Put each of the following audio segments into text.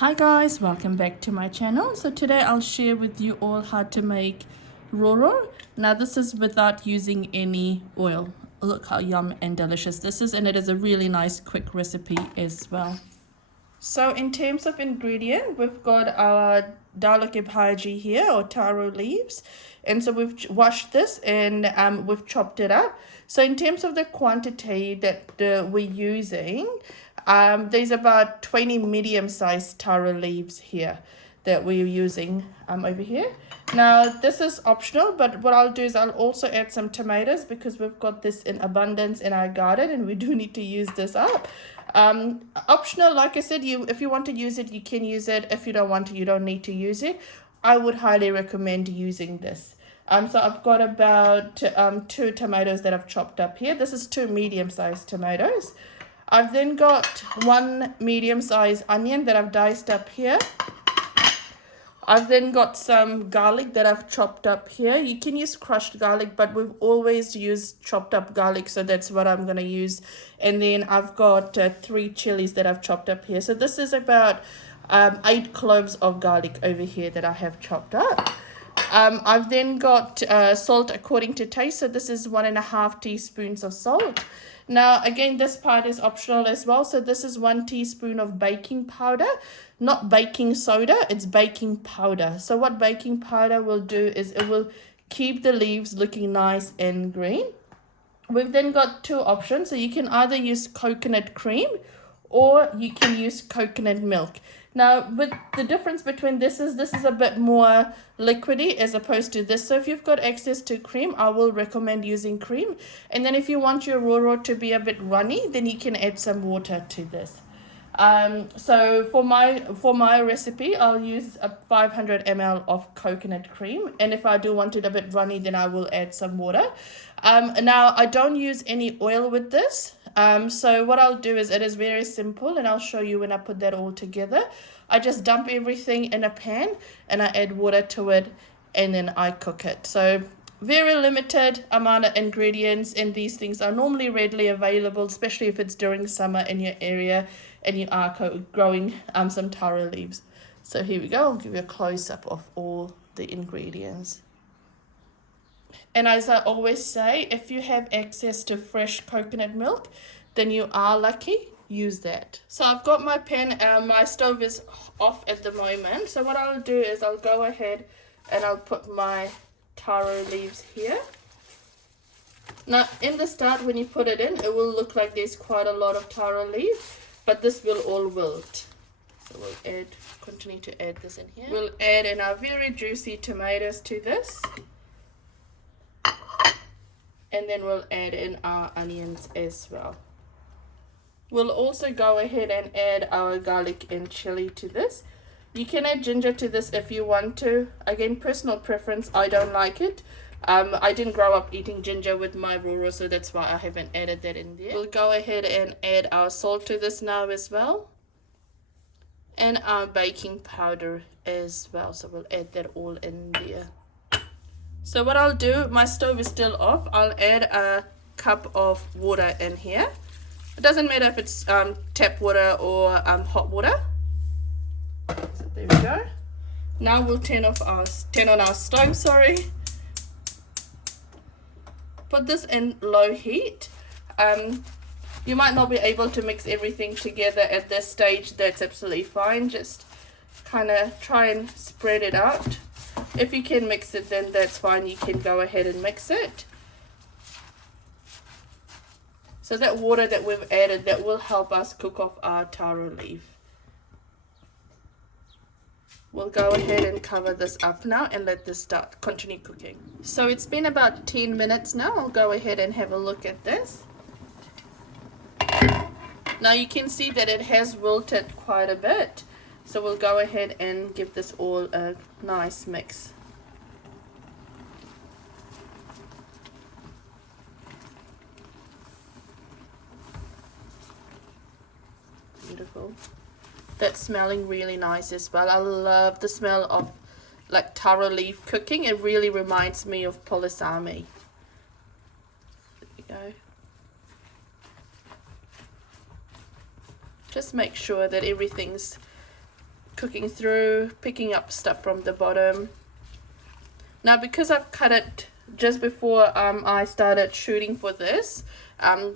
Hi guys, welcome back to my channel. So today I'll share with you all how to make rourou. Now this is without using any oil. Look how yum and delicious this is, and it is a really nice quick recipe as well. So in terms of ingredient, we've got our Fiji here, or taro leaves, and so we've washed this and we've chopped it up. So in terms of the quantity that we're using, there's about 20 medium-sized taro leaves here that we're using over here. Now this is optional, but what I'll do is I'll also add some tomatoes because we've got this in abundance in our garden and we do need to use this up. Optional, like I said, if you want to use it, you can use it. If you don't want to, you don't need to use it. I would highly recommend using this. So I've got about 2 tomatoes that I've chopped up here. This is 2 medium-sized tomatoes. I've then got 1 medium-sized onion that I've diced up here. I've then got some garlic that I've chopped up here. You can use crushed garlic, but we've always used chopped up garlic, so that's what I'm going to use. And then I've got 3 chilies that I've chopped up here. So this is about 8 cloves of garlic over here that I have chopped up. I've then got salt according to taste. So this is 1.5 teaspoons of salt. Now, again, this part is optional as well. So this is 1 teaspoon of baking powder, not baking soda, it's baking powder. So what baking powder will do is it will keep the leaves looking nice and green. We've then got 2 options. So you can either use coconut cream or you can use coconut milk. Now, with the difference between this is a bit more liquidy as opposed to this. So if you've got access to cream, I will recommend using cream. And then if you want your rourou to be a bit runny, then you can add some water to this. So for my recipe, I'll use a 500 ml of coconut cream. And if I do want it a bit runny, then I will add some water. Now, I don't use any oil with this. So what I'll do is it is very simple, and I'll show you when I put that all together. I just dump everything in a pan and I add water to it and then I cook it. So very limited amount of ingredients, and these things are normally readily available, especially if it's during summer in your area and you are growing some taro leaves. So here we go. I'll give you a close-up of all the ingredients. And as I always say, if you have access to fresh coconut milk, then you are lucky. Use that. So I've got my pan, my stove is off at the moment. So what I'll do is I'll go ahead and I'll put my taro leaves here. Now in the start, when you put it in, it will look like there's quite a lot of taro leaves, but this will all wilt. So we'll continue to add this in here. We'll add in our very juicy tomatoes to this. And then we'll add in our onions as well. We'll also go ahead and add our garlic and chili to this. You can add ginger to this if you want to. Again, personal preference, I don't like it. I didn't grow up eating ginger with my rourou, so that's why I haven't added that in there. We'll go ahead and add our salt to this now as well. And our baking powder as well. So we'll add that all in there. So what I'll do, my stove is still off, I'll add a cup of water in here. It doesn't matter if it's tap water or hot water. So there we go. Now we'll turn on our stove, sorry. Put this in low heat. You might not be able to mix everything together at this stage, that's absolutely fine. Just kind of try and spread it out. If you can mix it, then that's fine. You can go ahead and mix it. So that water that we've added, that will help us cook off our taro leaf. We'll go ahead and cover this up now and let this continue cooking. So it's been about 10 minutes now. I'll go ahead and have a look at this. Now you can see that it has wilted quite a bit. So we'll go ahead and give this all a nice mix. Beautiful. That's smelling really nice as well. I love the smell of like taro leaf cooking. It really reminds me of polisami. There we go. Just make sure that everything's cooking through, picking up stuff from the bottom. Now because I've cut it just before I started shooting for this,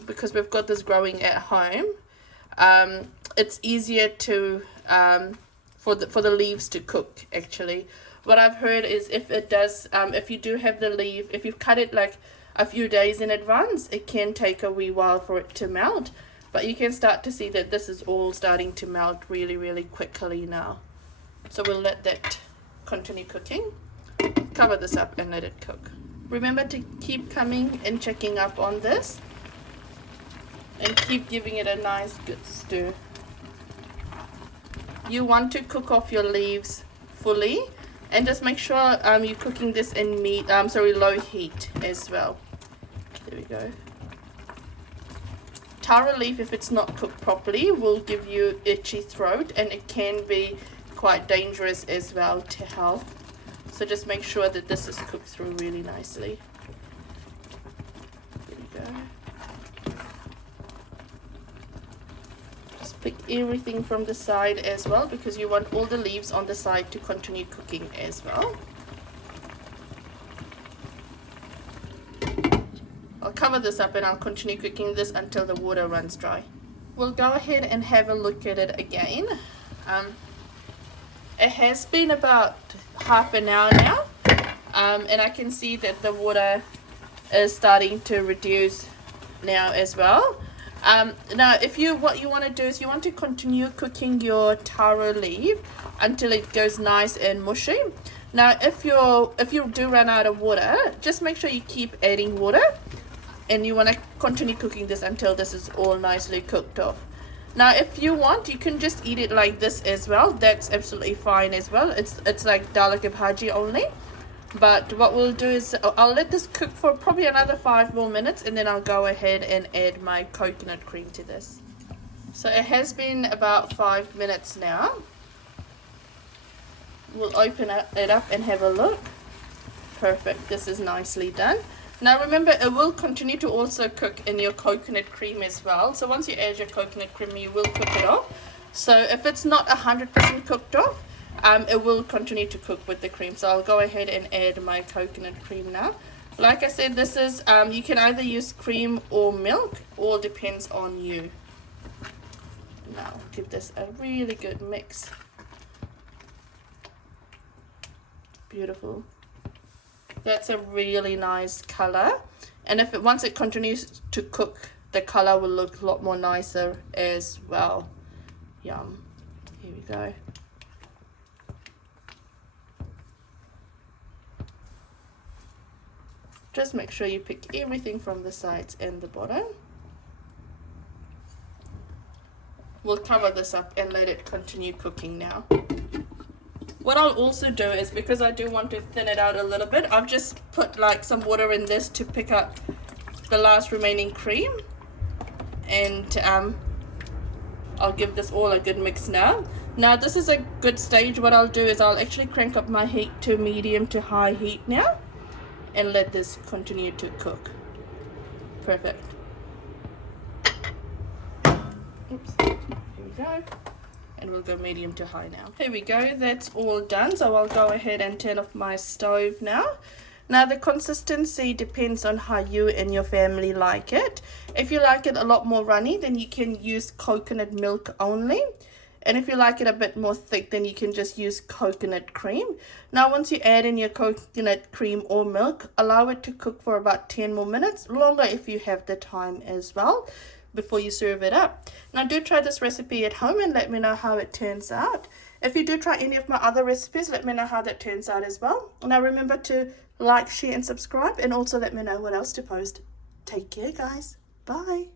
because we've got this growing at home, it's easier to for the leaves to cook. Actually, what I've heard is if you do have the leaf, if you've cut it like a few days in advance, it can take a wee while for it to melt, but you can start to see that this is all starting to melt really quickly now. So we'll let that continue cooking. Cover this up and let it cook. Remember to keep coming and checking up on this and keep giving it a nice good stir. You want to cook off your leaves fully, and just make sure you're cooking this in low heat as well. There we go. Taro leaf, if it's not cooked properly, will give you itchy throat, and it can be quite dangerous as well to health. So just make sure that this is cooked through really nicely. There we go. Just pick everything from the side as well, because you want all the leaves on the side to continue cooking as well. I'll cover this up and I'll continue cooking this until the water runs dry. We'll go ahead and have a look at it again. It has been about half an hour now, and I can see that the water is starting to reduce now as well. Now what you want to do is you want to continue cooking your taro leaf until it goes nice and mushy. Now if you do run out of water, just make sure you keep adding water, and you want to continue cooking this until this is all nicely cooked off. Now if you want, you can just eat it like this as well. That's absolutely fine as well. It's like delicate bhaji only. But what we'll do is I'll let this cook for probably another 5 more minutes, and then I'll go ahead and add my coconut cream to this. So it has been about 5 minutes now. We'll open it up and have a look. Perfect, this is nicely done. Now remember, it will continue to also cook in your coconut cream as well. So once you add your coconut cream, you will cook it off. So if it's not 100% cooked off, it will continue to cook with the cream. So I'll go ahead and add my coconut cream now. Like I said, this is you can either use cream or milk, all depends on you. Now give this a really good mix. Beautiful. That's a really nice color, and once it continues to cook, the color will look a lot more nicer as well. Yum. Here we go. Just make sure you pick everything from the sides and the bottom. We'll cover this up and let it continue cooking now. What I'll also do is, because I do want to thin it out a little bit, I've just put like some water in this to pick up the last remaining cream, and I'll give this all a good mix now. Now this is a good stage. What I'll do is I'll actually crank up my heat to medium to high heat now and let this continue to cook. Perfect. Oops, here we go. And we'll go medium to high now. Here we go, that's all done. So I'll go ahead and turn off my stove now. Now the consistency depends on how you and your family like it. If you like it a lot more runny, then you can use coconut milk only. And if you like it a bit more thick, then you can just use coconut cream. Now once you add in your coconut cream or milk, allow it to cook for about 10 more minutes, longer if you have the time as well, before you serve it up. Now do try this recipe at home and let me know how it turns out. If you do try any of my other recipes, let me know how that turns out as well. Now remember to like, share and subscribe, and also let me know what else to post. Take care guys. Bye.